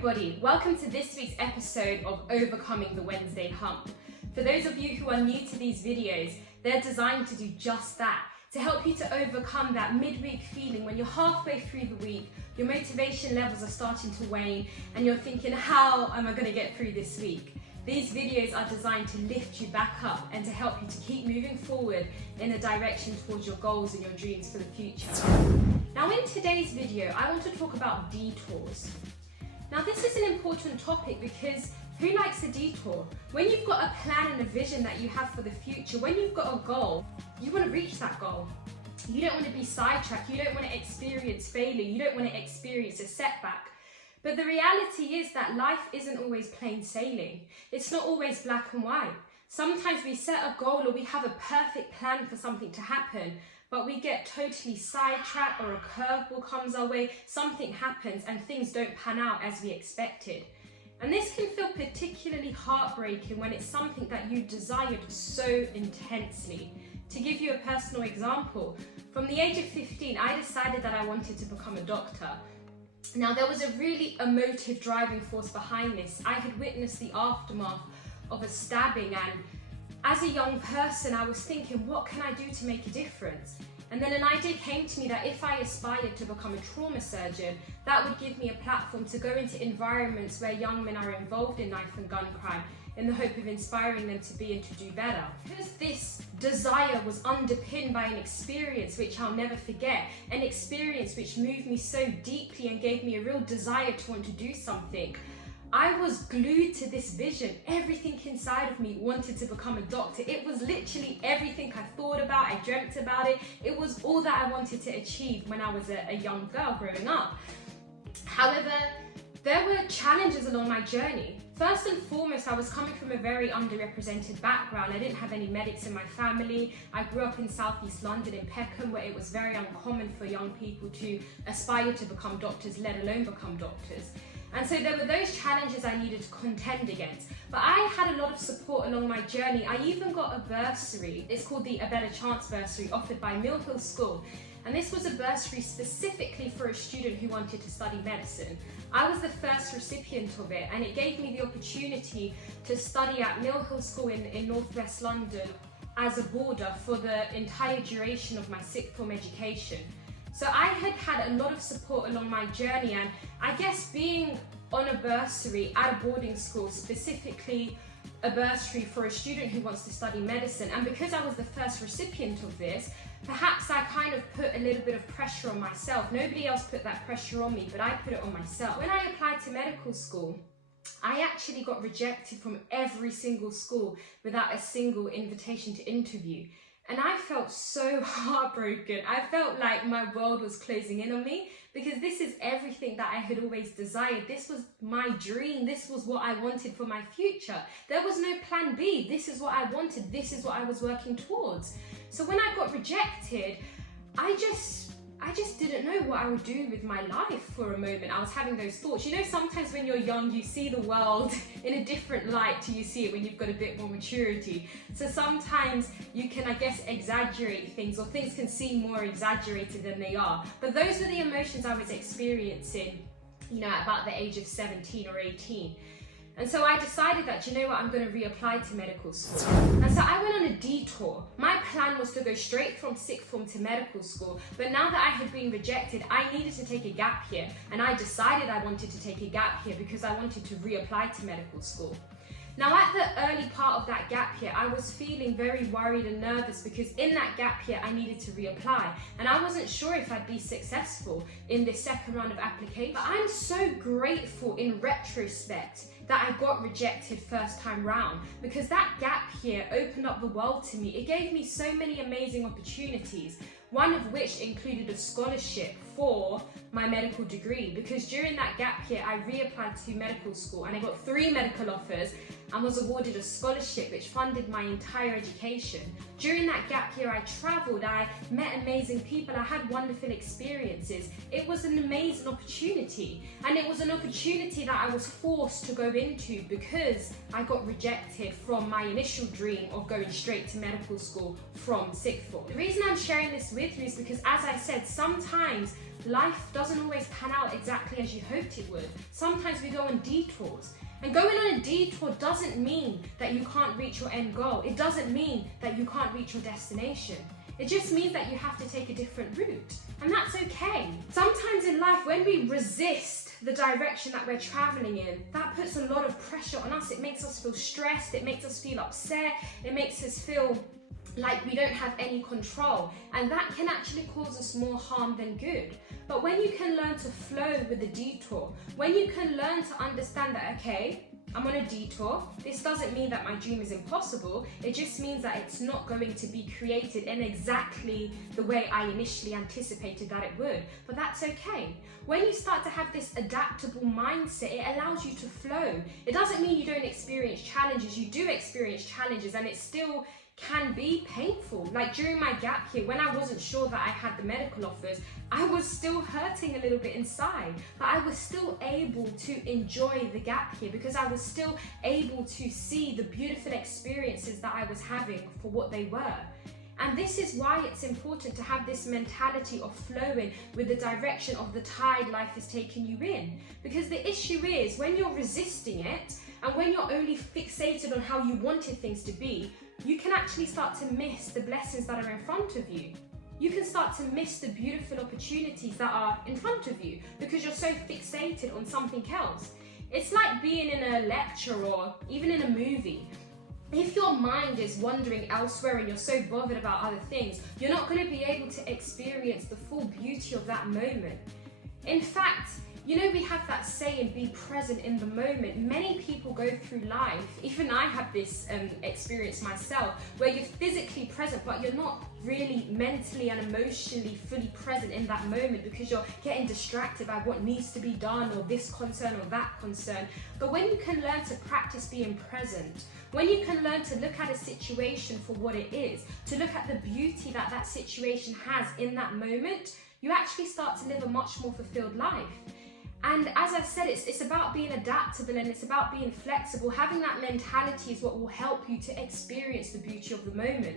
everybody, welcome to this week's episode of Overcoming the Wednesday Hump. For those of you who are new to these videos, they're designed to do just that, to help you to overcome that midweek feeling when you're halfway through the week, your motivation levels are starting to wane, and you're thinking, how am I going to get through this week? These videos are designed to lift you back up and to help you to keep moving forward in a direction towards your goals and your dreams for the future. Now in today's video, I want to talk about detours. Now this is an important topic because who likes a detour? When you've got a plan and a vision that you have for the future, when you've got a goal, you want to reach that goal. You don't want to be sidetracked, you don't want to experience failure, you don't want to experience a setback. But the reality is that life isn't always plain sailing. It's not always black and white. Sometimes we set a goal or we have a perfect plan for something to happen, but we get totally sidetracked or a curveball comes our way, something happens and things don't pan out as we expected. And this can feel particularly heartbreaking when it's something that you desired so intensely. To give you a personal example, from the age of 15, I decided that I wanted to become a doctor. Now there was a really emotive driving force behind this. I had witnessed the aftermath of a stabbing, and as a young person I was thinking, what can I do to make a difference? And then an idea came to me that if I aspired to become a trauma surgeon, that would give me a platform to go into environments where young men are involved in knife and gun crime in the hope of inspiring them to be and to do better. Because this desire was underpinned by an experience which I'll never forget, an experience which moved me so deeply and gave me a real desire to want to do something. I was glued to this vision. Everything inside of me wanted to become a doctor. It was literally everything I thought about, I dreamt about it. It was all that I wanted to achieve when I was a young girl growing up. However, there were challenges along my journey. First and foremost, I was coming from a very underrepresented background. I didn't have any medics in my family. I grew up in southeast London in Peckham, where it was very uncommon for young people to aspire to become doctors, let alone become doctors. And so there were those challenges I needed to contend against. But I had a lot of support along my journey. I even got a bursary. It's called the A Better Chance bursary, offered by Mill Hill School. And this was a bursary specifically for a student who wanted to study medicine. I was the first recipient of it, and it gave me the opportunity to study at Mill Hill School in northwest London as a boarder for the entire duration of my sixth form education. So I had a lot of support along my journey, and I guess being on a bursary at a boarding school, specifically a bursary for a student who wants to study medicine, and because I was the first recipient of this, perhaps I kind of put a little bit of pressure on myself. Nobody else put that pressure on me, but I put it on myself. When I applied to medical school, I actually got rejected from every single school without a single invitation to interview. And I felt so heartbroken. I felt like my world was closing in on me, because this is everything that I had always desired. This was my dream. This was what I wanted for my future. There was no plan B. This is what I wanted. This is what I was working towards. So when I got rejected, I just didn't know what I would do with my life for a moment. I was having those thoughts. You know, sometimes when you're young, you see the world in a different light to you see it when you've got a bit more maturity. So sometimes you can, I guess, exaggerate things, or things can seem more exaggerated than they are. But those are the emotions I was experiencing, you know, at about the age of 17 or 18. And so I decided that, you know what, I'm going to reapply to medical school. And so I went on a detour. My plan was to go straight from sixth form to medical school. But now that I had been rejected, I needed to take a gap year. And I decided I wanted to take a gap year because I wanted to reapply to medical school. Now at the early part of that gap year, I was feeling very worried and nervous because in that gap year, I needed to reapply. And I wasn't sure if I'd be successful in this second round of application. But I'm so grateful in retrospect that I got rejected first time round, because that gap year opened up the world to me. It gave me so many amazing opportunities, one of which included a scholarship for my medical degree, because during that gap year I reapplied to medical school and I got 3 medical offers and was awarded a scholarship which funded my entire education. During that gap year I travelled, I met amazing people, I had wonderful experiences. It was an amazing opportunity, and it was an opportunity that I was forced to go into because I got rejected from my initial dream of going straight to medical school from sixth form. The reason I'm sharing this with you is because, as I said, sometimes life doesn't always pan out exactly as you hoped it would. Sometimes we go on detours. And going on a detour doesn't mean that you can't reach your end goal. It doesn't mean that you can't reach your destination. It just means that you have to take a different route. And that's okay. Sometimes in life, when we resist the direction that we're traveling in, that puts a lot of pressure on us. It makes us feel stressed. It makes us feel upset. It makes us feel like we don't have any control, and that can actually cause us more harm than good. But when you can learn to flow with the detour, when you can learn to understand that, okay, I'm on a detour, this doesn't mean that my dream is impossible, it just means that it's not going to be created in exactly the way I initially anticipated that it would, but that's okay. When you start to have this adaptable mindset, it allows you to flow. It doesn't mean you don't experience challenges. You do experience challenges, and it still can be painful. Like during my gap year, when I wasn't sure that I had the medical offers, I was still hurting a little bit inside, but I was still able to enjoy the gap year because I was still able to see the beautiful experiences that I was having for what they were. And this is why it's important to have this mentality of flowing with the direction of the tide life is taking you in. Because the issue is, when you're resisting it and when you're only fixated on how you wanted things to be, you can actually start to miss the blessings that are in front of you. You can start to miss the beautiful opportunities that are in front of you because you're so fixated on something else. It's like being in a lecture or even in a movie. If your mind is wandering elsewhere and you're so bothered about other things, you're not going to be able to experience the full beauty of that moment. In fact, you know, we have that saying, be present in the moment. Many people go through life, even I have this experience myself, where you're physically present, but you're not really mentally and emotionally fully present in that moment because you're getting distracted by what needs to be done or this concern or that concern. But when you can learn to practice being present, when you can learn to look at a situation for what it is, to look at the beauty that that situation has in that moment, you actually start to live a much more fulfilled life. And as I said, it's about being adaptable and it's about being flexible. Having that mentality is what will help you to experience the beauty of the moment.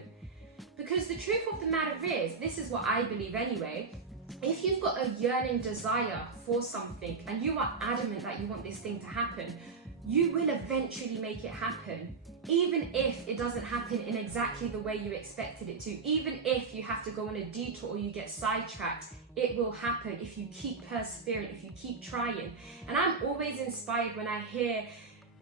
Because the truth of the matter is, this is what I believe anyway, if you've got a yearning desire for something and you are adamant that you want this thing to happen, you will eventually make it happen. Even if it doesn't happen in exactly the way you expected it to, even if you have to go on a detour or you get sidetracked, it will happen if you keep persevering, if you keep trying. And I'm always inspired when I hear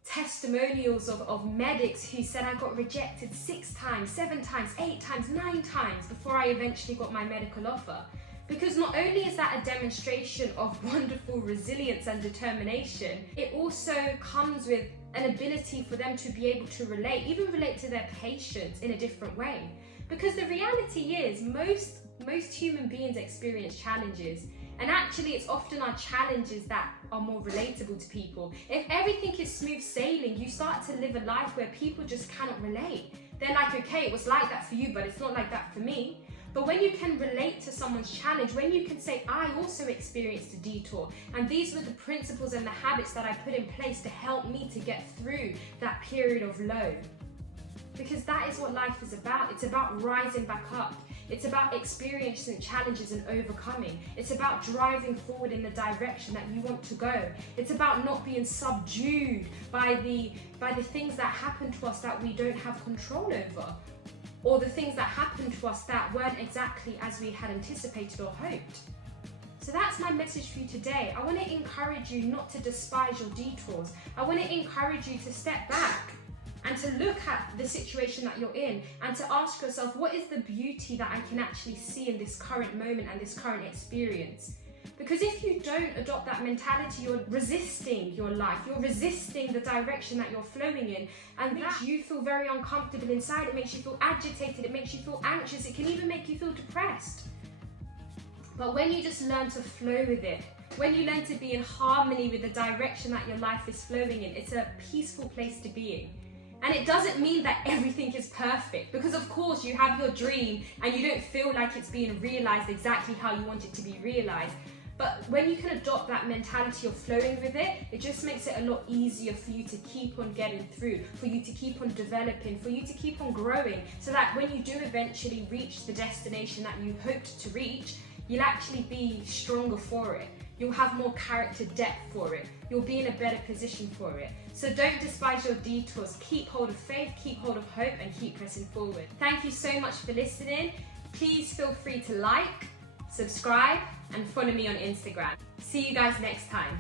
testimonials of medics who said, I got rejected 6 times, 7 times, 8 times, 9 times before I eventually got my medical offer. Because not only is that a demonstration of wonderful resilience and determination, it also comes with an ability for them to be able to relate, even relate to their patients in a different way. Because the reality is, most human beings experience challenges, and actually it's often our challenges that are more relatable to people. If everything is smooth sailing, you start to live a life where people just cannot relate. They're like, okay, it was like that for you, but it's not like that for me. But when you can relate to someone's challenge, when you can say, I also experienced a detour, and these were the principles and the habits that I put in place to help me to get through that period of low. Because that is what life is about. It's about rising back up. It's about experiencing challenges and overcoming. It's about driving forward in the direction that you want to go. It's about not being subdued by the things that happen to us that we don't have control over, or the things that happened to us that weren't exactly as we had anticipated or hoped. So that's my message for you today. I want to encourage you not to despise your detours. I want to encourage you to step back and to look at the situation that you're in and to ask yourself, what is the beauty that I can actually see in this current moment and this current experience? Because if you don't adopt that mentality, you're resisting your life, you're resisting the direction that you're flowing in, and that makes you feel very uncomfortable inside. It makes you feel agitated, it makes you feel anxious, it can even make you feel depressed. But when you just learn to flow with it, when you learn to be in harmony with the direction that your life is flowing in, it's a peaceful place to be in. And it doesn't mean that everything is perfect, because of course you have your dream and you don't feel like it's being realized exactly how you want it to be realized. But when you can adopt that mentality of flowing with it, it just makes it a lot easier for you to keep on getting through, for you to keep on developing, for you to keep on growing, so that when you do eventually reach the destination that you hoped to reach, you'll actually be stronger for it. You'll have more character depth for it. You'll be in a better position for it. So don't despise your detours. Keep hold of faith, keep hold of hope, and keep pressing forward. Thank you so much for listening. Please feel free to like, subscribe, and follow me on Instagram. See you guys next time.